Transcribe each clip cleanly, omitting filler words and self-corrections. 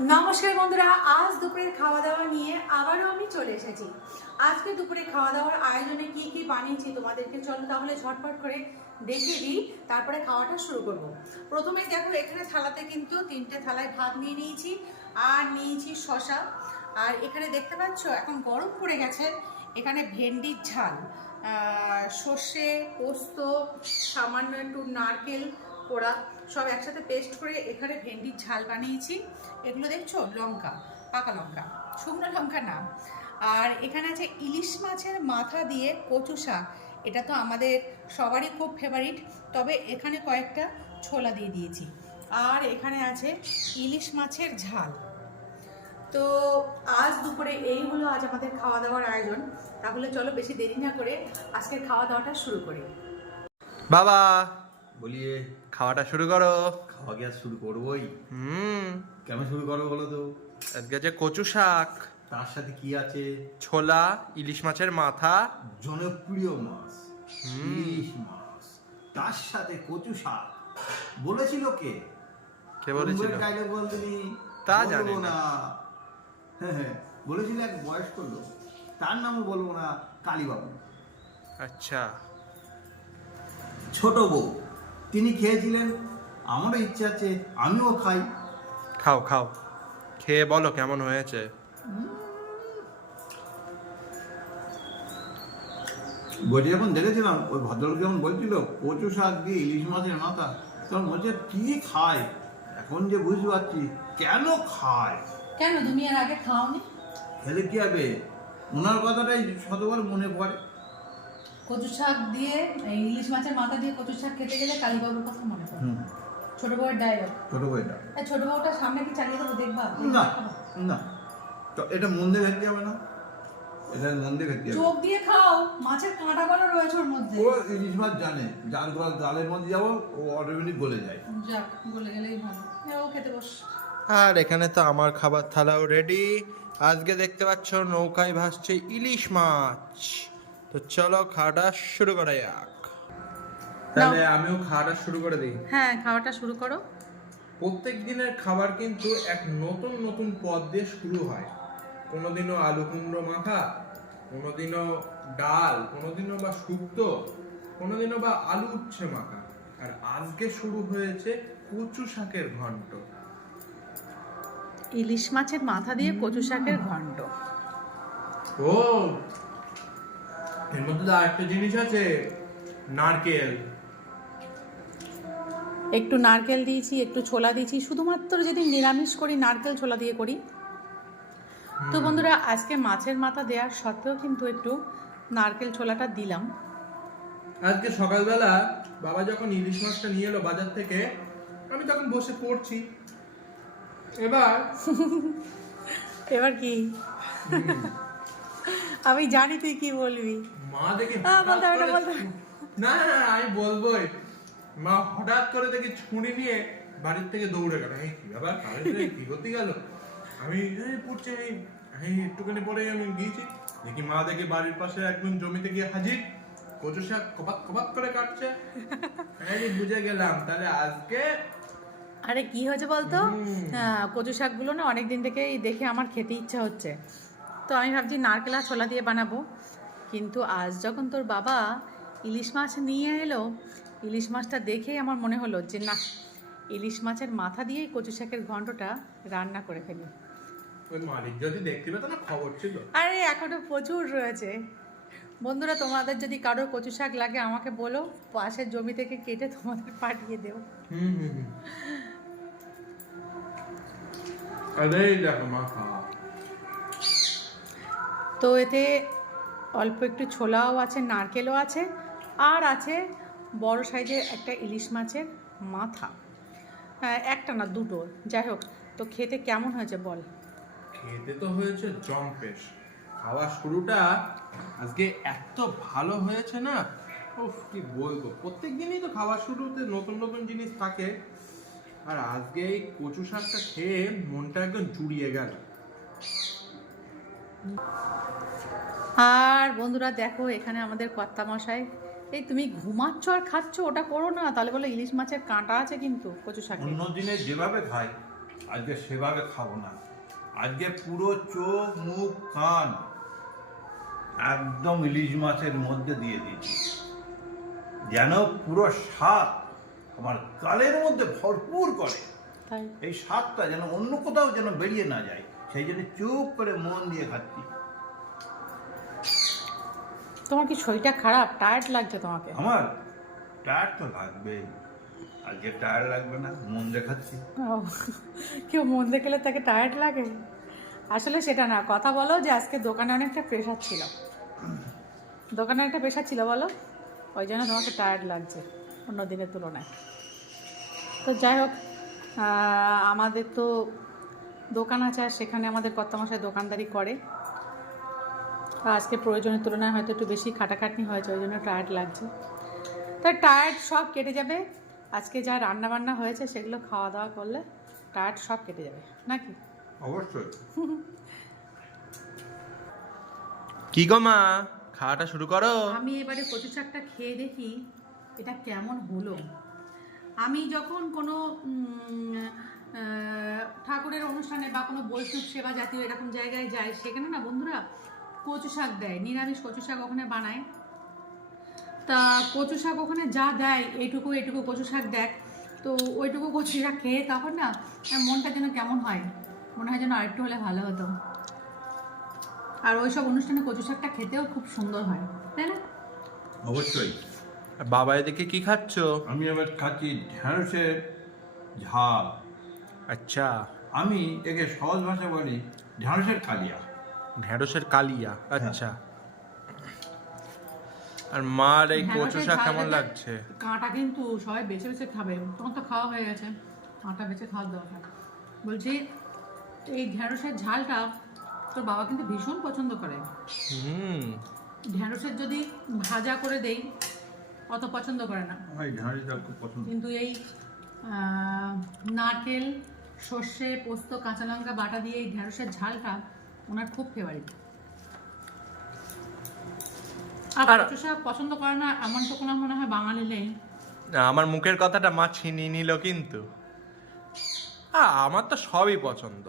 নমস্কার বন্ধুরা, আজ দুপুরের খাওয়া দাওয়া নিয়ে আবারও আমি চলে এসেছি। আজকে দুপুরে খাওয়া দাওয়ার আয়োজনে কি কি বানিয়েছি তোমাদেরকে চলো তাহলে ঝটপট করে দেখিয়ে দিই, তারপরে খাওয়াটা শুরু করব। প্রথমে দেখো এখানে থালাতে কিন্তু 3টে থালায় ভাত নিয়ে নিয়েছি আর নিয়েছি শসা। আর এখানে দেখতে পাচ্ছ এখন গরম পড়ে গেছে, এখানে ভেন্ডির ঝাল, সর্ষে, পোস্ত, সামান্য একটু নারকেল পোড়া সব একসাথে পেস্ট করে এখানে ভেন্ডির ঝাল বানিয়েছি। এগুলো দেখছো লঙ্কা, পাকা লঙ্কা, শুকনো লঙ্কা না। আর এখানে আছে ইলিশ মাছের মাথা দিয়ে কচু শাক, এটা তো আমাদের সবারই খুব ফেভারিট, তবে এখানে কয়েকটা ছোলা দিয়ে দিয়েছি। আর এখানে আছে ইলিশ মাছের ঝাল। তো আজ দুপুরে এই হলো আজ আমাদের খাওয়া দাওয়ার আয়োজন। তাহলে চলো বেশি দেরি না করে আজকের খাওয়া দাওয়াটা শুরু করি। বাবা বলিয়ে খাওয়াটা শুরু করো। খাওয়া কি আর শুরু করবোই? কেমন শুরু করবো বলো তো? আজকে আছে কচু শাক, তার সাথে কি আছে? ছোলা, ইলিশ মাছের মাথা, জনপ্রিয় মাছ ইলিশ মাছ, তার সাথে কচু শাক। বলেছিল কে? কে বলেছিল? ডায়লগ বলতে তা জানি না। হ্যাঁ, বলেছিল এক বয়স্ক লোক, তার নামও বলবো না, কালীবাবু। আচ্ছা, ছোট বউ তিনি খেয়েছিলেন, আমারও ইচ্ছে আছে আমিও খাই। খাও খাও, খেয়ে বলো কেমন হয়েছে। বইটি যখন দেখেছিলাম ওই ভদ্রলোক যখন বলছিল কচু শাক দিয়ে ইলিশ মাছের মাথা, তখন বলছে কি খায়। এখন যে বুঝতে পারছি কেন খায়। কেন তুমি এর আগে খাওনি? খেলে কি হবে, ওনার কথাটাই শতবার মনে পড়ে। কচু শাক দিয়ে ইলিশ মাছের মাথা দিয়ে কচু শাক খেতে গেলে কালীবাবুর কথা মনে পড়ে। ছোট বউয়ের ডায়লগ। ছোট বইটা ছোট বউটা সামনে কি চালিয়ে দেবো, দেখবা? না না, তো এটা মন দিয়ে খেতে যাবে না, এটা মন দিয়ে খেতে যাবে। চোখ দিয়ে খাও, মাছের কাঁটা করা রয়েছে ওর মধ্যে। ও ইলিশ মাছ জানে, জাল করা জালের মধ্যে যাবো ও অটোমেটিক গলে যায়। যাক, গলে গেলেই ভালো। ও খেতে বস। আর এখানে তো আমার খাবার থালাও রেডি। আজকে দেখতে পাচ্ছ নৌকায় ভাসছে ইলিশ মাছ। তো চলো খাওয়াটা শুরু করা যাক। তাহলে আমিও খাওয়াটা শুরু করে দিই। হ্যাঁ, খাওয়াটা শুরু করো। প্রত্যেক দিনের খাবার কিন্তু এক নতুন নতুন পদ দিয়ে শুরু হয়। কোনোদিনও আলু কুমড়ো মাখা, কোনোদিনও ডাল, কোনোদিনও বা শুক্তো, কোনোদিনও বা আলু উচ্ছে মাখা। আর আজকে শুরু হয়েছে কচু শাকের ঘন্ট। ইলিশ মাছের মাথা দিয়ে কচু শাকের ঘন্ট। ও, এর মধ্যে আরেকটা জিনিস আছে, নারকেল। একটু নারকেল দিয়েছি, একটু ছোলা দিয়েছি, শুধুমাত্র যদি নিরামিষ করি নারকেল ছোলা দিয়ে করি। তো বন্ধুরা, আজকে মাছের মাথা দেওয়ার সত্ত্বেও কিন্তু একটু নারকেল ছোলাটা দিলাম। আজকে সকালবেলা বাবা যখন ইলিশ মাছটা নিয়ে এলো বাজার থেকে, আমি তখন বসে পড়ছি। এবার কি? আমি জানি তুই কি বলবি। মা দেখে বলতে হবে না, বলতে হবে না। না না, আমি বলবোই। মা হঠাৎ করে দেখি ছুরি নিয়ে বাড়ির থেকে দৌড়ে গেল। এই কি ব্যাপার, কি করতে গেল? আমি পড়ছি, আমি একটুখানি পরে আমি গিয়েছি, দেখি মা দেখি বাড়ির পাশে একদম জমিতে গিয়ে হাজির, কচু শাক কপাক কপাক করে কাটছে। আমি বুঝে গেলাম তাহলে আজকে। আরে কি হয়েছে বলতো, কচু শাকগুলো না অনেকদিন থেকেই দেখে আমার খেতে ইচ্ছা হচ্ছে। তো আমি ভাবছি নারকেল আর ছোলা দিয়ে বানাবো, কিন্তু আজ যখন তোর বাবা ইলিশ মাছ নিয়ে এলো, ইলিশ মাছটা দেখেই আমার মনে হলো যে না, ইলিশ মাছের মাথা দিয়েই কচু শাকের ঘন্টটা রান্না করে ফেলি। ওই মালিক যদি দেখতে পেতো না খবর ছিল। আরে এখনো প্রচুর রয়েছে। বন্ধুরা, তোমাদের যদি কারোর কচু শাক লাগে আমাকে বলো, পাশের জমি থেকে কেটে তোমাদের পাঠিয়ে দেবো। আরে দেখো মা খাওয়া। তো এতে অল্প একটু ছোলাও আছে, নারকেলও আছে, আর আছে বড় সাইজের একটা ইলিশ মাছের মাথা। একটা না, দুটো, যাই হোক। তো খেতে কেমন হয়েছে বল? খেতে তো হয়েছে জম্পেশ। খাওয়া শুরুটা আজকে এত ভালো হয়েছে না, উফ কি বলবো। প্রত্যেক দিনই তো খাওয়ার শুরুতে নতুন নতুন জিনিস থাকে, আর আজকে এই কচু শাকটা খেয়ে মনটা একদম জুড়িয়ে গেল। আর বন্ধুরা দেখো, এখানে আমাদের কর্তামশাই, এই তুমি ঘুমাচ্ছ আর খাচ্ছ, ওটা করো না, তাহলে বলো ইলিশ মাছের কাঁটা আছে কিন্তু কচু শাকে। অন্য দিনে যেভাবে খায় আজকে সেভাবে খাবো না, আজকে পুরো চোখ মুখ কান একদম ইলিশ মাছের মধ্যে দিয়ে দিয়েছি, যেন পুরো স্বাদ আমার গালের মধ্যে ভরপুর করে। তাই এই স্বাদটা যেন অন্য কোথাও যেন বেরিয়ে না যায়, সেই জন্য চুপ করে মন দিয়ে খাচ্ছি। তোমার কি শরীরটা খারাপ, টায়ার্ড লাগছে তোমাকে? আমার টায়ার্ড তো লাগবেই, আজকে টায়ার্ড লাগবে না, মন দিয়ে খাচ্ছি। ও, কেউ মন দেখলে তাকে টায়ার্ড লাগে? আসলে সেটা না, কথা বলো যে আজকে দোকানে অনেকটা প্রেশার ছিল, দোকানে একটা প্রেশার ছিল বলো, ওই জন্য তোমাকে টায়ার্ড লাগছে অন্য দিনের তুলনায়। তো যাই হোক, আমাদের তো দোকান আছে, আর সেখানে আমাদের কর্তামশাই দোকানদারি করে। আজকে প্রয়োজনের তুলনায় হয়তো একটু বেশি খাটাখাটনি হয়েছে, ওই জন্য টায়ার্ড লাগছে। তাই টায়ার্ড সব কেটে যাবে, আজকে যা রান্না বান্না হয়েছে সেগুলো খাওয়া দাওয়া করলে টায়ার্ড সব কেটে যাবে নাকি? অবশ্যই। কি গো মা, খাওয়াটা শুরু করো। আমি এবারে কচু শাকটা খেয়ে দেখি এটা কেমন হলো। আমি যখন কোনো ঠাকুরের অনুষ্ঠানে বা কোনো বৈষ্ণব সেবা জাতীয় এরকম জায়গায় যাই, সেখানে না বন্ধুরা কচু শাক দেয়, নিরামিষ কচু শাক ওখানে বানায়। তা কচু শাক ওখানে যা দেয়, এইটুকু এইটুকু কচু শাক দেখ, তো ওইটুকু কচু শাক খেয়ে তখন না মনটা যেন কেমন হয়, মনে হয় যেন আরেকটু হলে ভালো হতো। আর ওই সব অনুষ্ঠানে কচু শাকটা খেতেও খুব সুন্দর হয়, তাই না? অবশ্যই। আর বাবা এদিকে কি খাচ্ছ? আমি এবার খাচ্ছি ঢেঁড়সের ঝাল। আচ্ছা, আমি একে সহজ ভাষায় বলি ঢেঁড়সের কালিয়া। ঢেঁড়সের কালিয়া, আচ্ছা। আর মার এই কচু ঢ্যাঁড়সের শাক ঝাল কেমন দেখে লাগছে? কাঁটা কিন্তু সবাই বেছে বেছে খাবে, তোমার তো খাওয়া হয়ে গেছে, কাঁটা বেছে খাওয়ার দরকার। বলছি এই ঢেঁড়সের ঝালটা তোর বাবা কিন্তু ভীষণ পছন্দ করে। হুম, ঢেঁড়সের যদি ভাজা করে দেই অত পছন্দ করে না, আমার এই ঢেঁড়সের ঝাল খুব পছন্দ। কিন্তু এই নারকেল সর্ষে পোস্ত কাঁচা লঙ্কা বাটা দিয়ে এই ঢেঁড়সের ঝালটা ওনার খুব ফেভারিট। আর আর- কচু শাক পছন্দ করে না এমন তো কোনো মনে হয় বাঙালি নেই। আমার মুখের কথাটা মা ছিনিয়ে নিল কিন্তু। আমার তো সবই পছন্দ,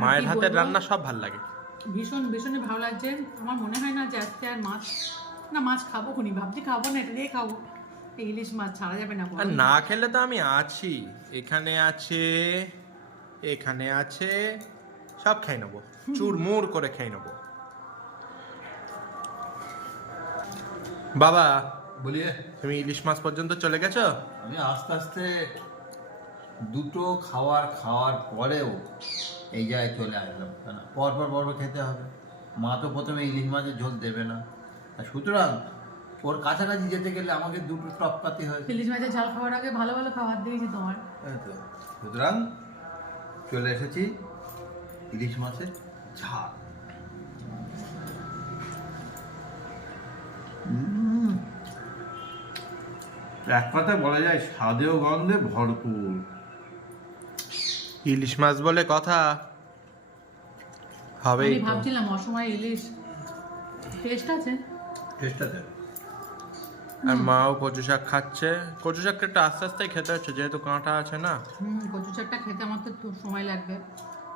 মায়ের কি হাতের বলবো? রান্না সব ভাল লাগে। ভীষণ ভীষণই ভালো লাগছে। আমার মনে হয় না যে আজকে আর মাছ খাবো খুনি, ভাবছি খাবো না, এটা দিয়ে খাবো। এই ইলিশ মাছ ছাড়া যাবে না। আর না খেলে তো আমি আছি, এখানে আছে, এখানে আছে, সব খেয়ে নেবো, চুরমুর করে খেয়ে নেবো। বাবা, বলিয়ে তুমি ইলিশ মাছ পর্যন্ত চলে গেছো? আমি আস্তে আস্তে দুটো খাওয়ার পরেও এই জায়গায় চলে আসলাম, কেন পরপর খেতে হবে। মা তো প্রথমে ইলিশ মাছের ঝোল দেবে না, আর সুতরাং ওর কাছাকাছি যেতে গেলে আমাকে দুটো টপকাতে হয়। ইলিশ মাছের ঝাল খাওয়ার আগে ভালো ভালো খাবার দিয়েছি তোমার। সুতরাং চলে এসেছি ইলিশ মাছের ঝাল। এক কথায় বলা যায় স্বাদে ও গন্ধে ভরপুর। ইলিশ মাছ বলে কথা, হবেই আমি তো। ভাবছিলাম অসময়ে ইলিশ টেস্ট আছে। টেস্টটাতে আর মাও কচু শাক খাচ্ছে। কচু শাকটা একটু আস্তে আস্তে খেতে হচ্ছে, যেহেতু কাঁটা আছে না। কচু শাকটা খেতে আমার তো একটু সময় লাগবে,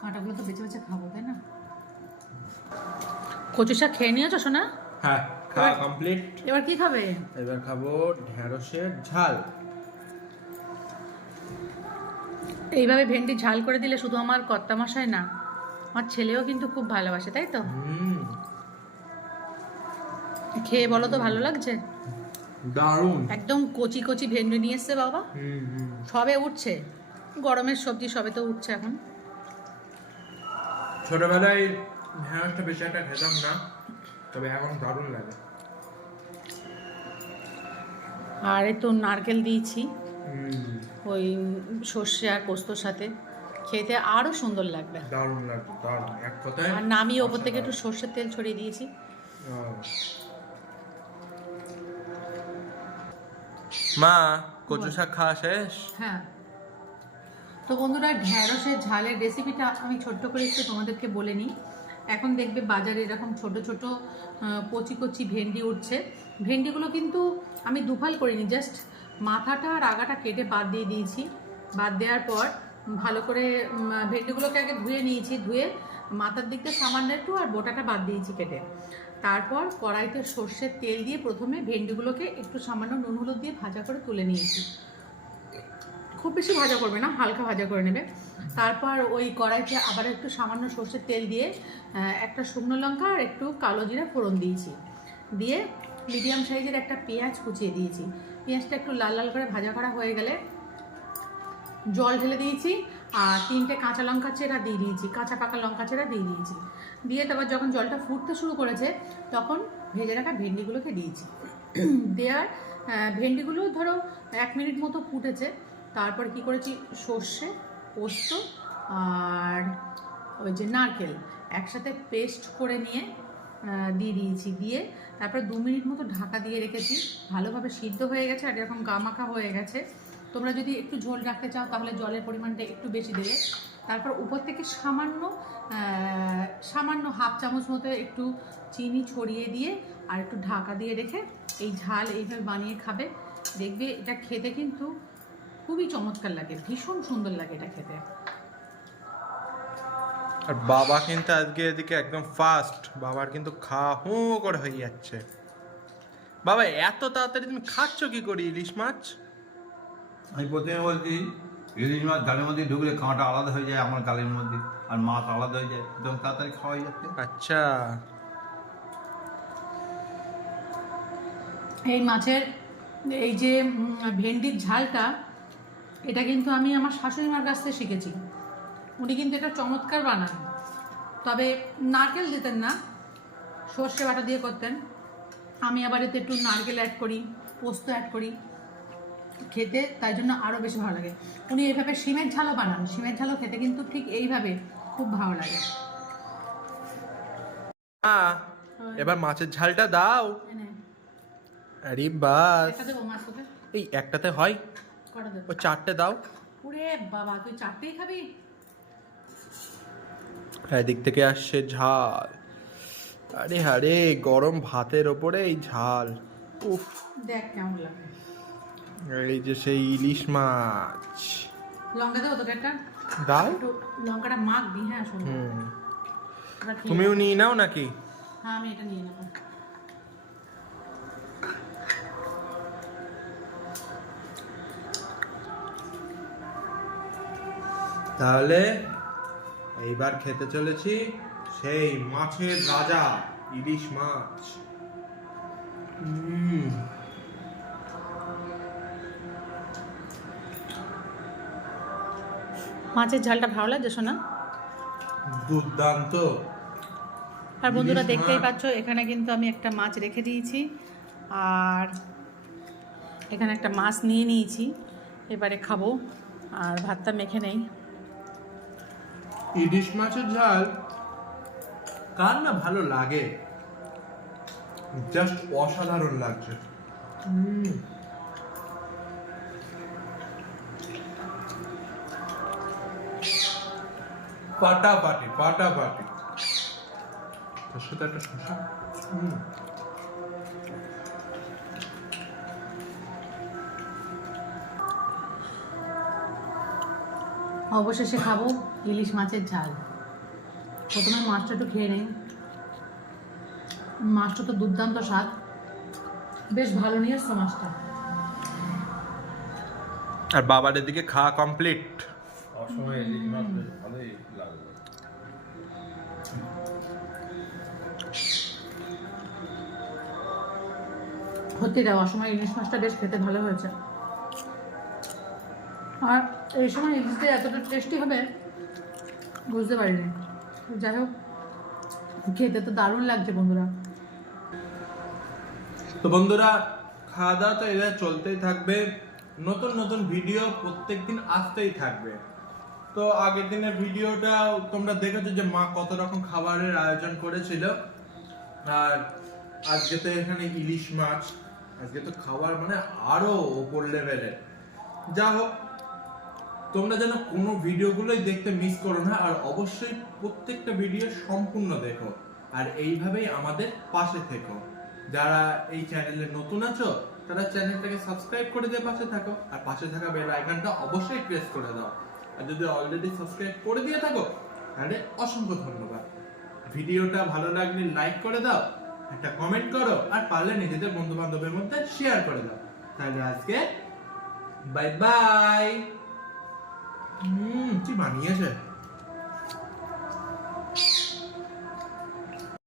কাঁটাগুলো তো বেছে বেছে খাবো, তাই না? কচু শাক খেয়ে নিয়েছো শোনা? হ্যাঁ, খাওয়া কমপ্লিট। এবার কি খাবে? এবার খাবো ঢেঁড়সের ঝাল। এইভাবে ভেন্ডি ঝাল করে দিলে শুধু আমার কর্তামশাই না, আমার ছেলেও কিন্তু খুব ভালোবাসে, তাই তো? খেয়ে বলো তো ভালো লাগছে? দারুণ। একদম কচি কচি ভেন্ডি নিয়ে এসছে বাবা, সবে উঠছে, গরমের সবজি সবে তো উঠছে এখন। ছোটবেলায় ঢেঁড়সটা বেশি একটা খেতাম না, তবে এখন দারুণ লাগে। আর এই তো নারকেল দিয়েছি ওই সর্ষে আর পোস্তর সাথে, খেতে আরো সুন্দর লাগবে। দারুণ লাগবে, দারুণ, এক কথায়। আর নামিয়ে ওপর থেকে একটু সর্ষের তেল ছড়িয়ে দিয়েছি। মা, কচু শাক খাওয়া শেষ? হ্যাঁ, তো বন্ধুরা ঢেঁড়সের ঝালের রেসিপিটা আমি ছোট্ট করে একটু তোমাদেরকে বলে নিই। এখন দেখবে বাজারে এরকম ছোট ছোট কচি কচি ভেন্ডি উঠছে। ভেন্ডিগুলো কিন্তু আমি দুফাল করিনি, জাস্ট মাথাটা আর আগাটা কেটে বাদ দিয়ে দিয়েছি। বাদ দেওয়ার পর ভালো করে ভেন্ডিগুলোকে আগে ধুয়ে নিয়েছি, ধুয়ে মাথার দিকটা সামান্য একটু আর বোটাটা বাদ দিয়েছি কেটে। তারপর কড়াইতে সর্ষের তেল দিয়ে প্রথমে ভেন্ডিগুলোকে একটু সামান্য নুন হলুদ দিয়ে ভাজা করে তুলে নিয়েছি। খুব বেশি ভাজা করবে না, হালকা ভাজা করে নেবে। তারপর ওই কড়াইতে আবার একটু সামান্য সর্ষের তেল দিয়ে একটা শুকনো লঙ্কা আর একটু কালো জিরা ফোড়ন দিয়েছি, দিয়ে মিডিয়াম সাইজের একটা পেঁয়াজ কুচিয়ে দিয়েছি। পেঁয়াজটা একটু লাল লাল করে ভাজা করা হয়ে গেলে জল ঢেলে দিয়েছি আর 3টে কাঁচা লঙ্কা চেরা দিয়ে দিয়েছি, কাঁচা পাকা লঙ্কা চেরা দিয়ে দিয়েছি। দিয়ে তারপর যখন জলটা ফুটতে শুরু করেছে তখন ভেজে রাখা ভেন্ডিগুলোকে দিয়েছি। দেওয়ার ভেন্ডিগুলো ধরো 1 মিনিট মতো ফুটেছে। তারপর কি করেছি, সর্ষে, পোস্ত আর ওই যে নারকেল একসাথে পেস্ট করে নিয়ে দিয়ে দিয়েছি। দিয়ে তারপর 2 মিনিট মতো ঢাকা দিয়ে রেখেছি। ভালোভাবে সিদ্ধ হয়ে গেছে আর এরকম গামাখা হয়ে গেছে। তোমরা যদি একটু ঝোল রাখতে চাও তাহলে জলের পরিমাণটা একটু বেশি দেবে। তারপর উপর থেকে সামান্য হাফ চামচ মতো একটু চিনি ছড়িয়ে দিয়ে আর একটু ঢাকা দিয়ে রেখে এই ঝাল এইভাবে বানিয়ে খাবে, দেখবে এটা খেতে কিন্তু খুবই চমৎকার লাগে, ভীষণ সুন্দর লাগে এটা খেতে। আর বাবা কিন্তু আজকে এদিকে একদম ফাস্ট, বাবার কিন্তু খাওয়া হু করে হয়ে যাচ্ছে। বাবা এত তাড়াতাড়ি তুমি খাচ্ছ কি করে ইলিশ মাছ? আমি প্রথমে বলছি ইলিশ মাছ গালের মধ্যে ঢুকলে খাওয়াটা আলাদা হয়ে যায় আমার গালের মধ্যে, আর মাছ আলাদা হয়ে যায়, একদম তাড়াতাড়ি খাওয়া হয়ে যাচ্ছে। আচ্ছা, এই মাছের এই যে ভেন্ডির ঝালটা, এটা কিন্তু আমি আমার শাশুড়ি মার কাছ থেকে শিখেছি। উনি কিন্তু এটা চমৎকার বানান, তবে নারকেল দিতেন না, সর্ষে বাটা দিয়ে করতেন। আমি আবার এতে একটু নারকেল অ্যাড করি, পোস্ত অ্যাড করি, খেতে তাই জন্য আরও বেশি ভালো লাগে। উনি এইভাবে শিমের ঝালও বানান, শিমের ঝালও খেতে কিন্তু ঠিক এইভাবে খুব ভালো লাগে। এবার মাছের ঝালটা দাও। এনে, আরে বাস, একটা দেবো মাছ তোকে? এই একটাতে হয়, কটা দেবো? ও 4টে দাও। ওরে বাবা, তুই 4টেই খাবি? এদিক থেকে আসছে ঝাল, আরে আরে গরম ভাতের ওপরে এই ঝাল, উফ। দেখ কেমন লাগে। এই যে সেই ইলিশ মাছ, লঙ্কা দেবো তোকে একটা? দাও। একটু লঙ্কাটা মাখবি, হ্যাঁ শোনো। এবার খেয়ে তুমিও নাও। নিয়ে নাও নাকি? হ্যাঁ আমি এটা নিয়ে নেবো। তাহলে এইবার খেতে চলেছি সেই মাছের রাজা ইলিশ মাছ। মাছের ঝালটা ভালো লাগছে শোনা? দুর্দান্ত। আর বন্ধুরা ইলিশ দেখতেই মাছ। পাচ্ছ এখানে কিন্তু আমি একটা মাছ রেখে দিয়েছি আর এখানে একটা মাছ নিয়ে নিয়েছি, এবারে খাবো। আর ভাতটা মেখে নেই। ইলিশ মাছের ঝাল কার না ভালো লাগে, জাস্ট অসাধারণ লাগছে। ফাটাফাটি ফাটাফাটি। তার সাথে একটা শসা। অবশেষে খাবো ইলিশ মাছের ঝাল। প্রথমে মাছটা একটু খেয়ে নেই। মাছটা তো দুর্দান্ত স্বাদ, বেশ ভালো নিয়ে এসছো মাছটা। আর বাবার এদিকে খাওয়া কমপ্লিট। অসময়ে ইলিশ মাছ বেশ ভালোই লাগলো। সত্যি দেওয়া সময় ইলিশ মাছটা বেশ খেতে ভালো হয়েছে। আর এই সময় ইলিশটা এতটা টেস্টি হবে বুঝতে পারিনি। যাই হোক, খেতে তো দারুণ লাগছে বন্ধুরা। তো বন্ধুরা, খাওয়া দাওয়া তো এবার চলতেই থাকবে, নতুন নতুন ভিডিও প্রত্যেকদিন আসতেই থাকবে। তো আগের দিনের ভিডিওটা তোমরা দেখেছো যে মা কত রকম খাবারের আয়োজন করেছিল, আর আজকে তো এখানে ইলিশ মাছ, আজকে তো খাবার মানে আরো ওপর লেভেলের। যা হোক, তোমরা যেন কোনো ভিডিওগুলোই দেখতে মিস করো না, আর অবশ্যই প্রত্যেকটা ভিডিও সম্পূর্ণ দেখো, আর এইভাবেই আমাদের পাশে থেকো। যারা এই চ্যানেলে নতুন আছো তারা চ্যানেলটাকে সাবস্ক্রাইব করে দিয়ে পাশে থাকো, আর পাশে থাকা বেল আইকনটা অবশ্যই প্রেস করে দাও, আর যদি অলরেডি সাবস্ক্রাইব করে দিয়ে থাকো তাহলে অসংখ্য ধন্যবাদ। ভিডিওটা ভালো লাগলে লাইক করে দাও, একটা কমেন্ট করো, আর পারলে নিজেদের বন্ধু বান্ধবের মধ্যে শেয়ার করে দাও। তাহলে আজকে বাই বাই। কি বানিয়েছে।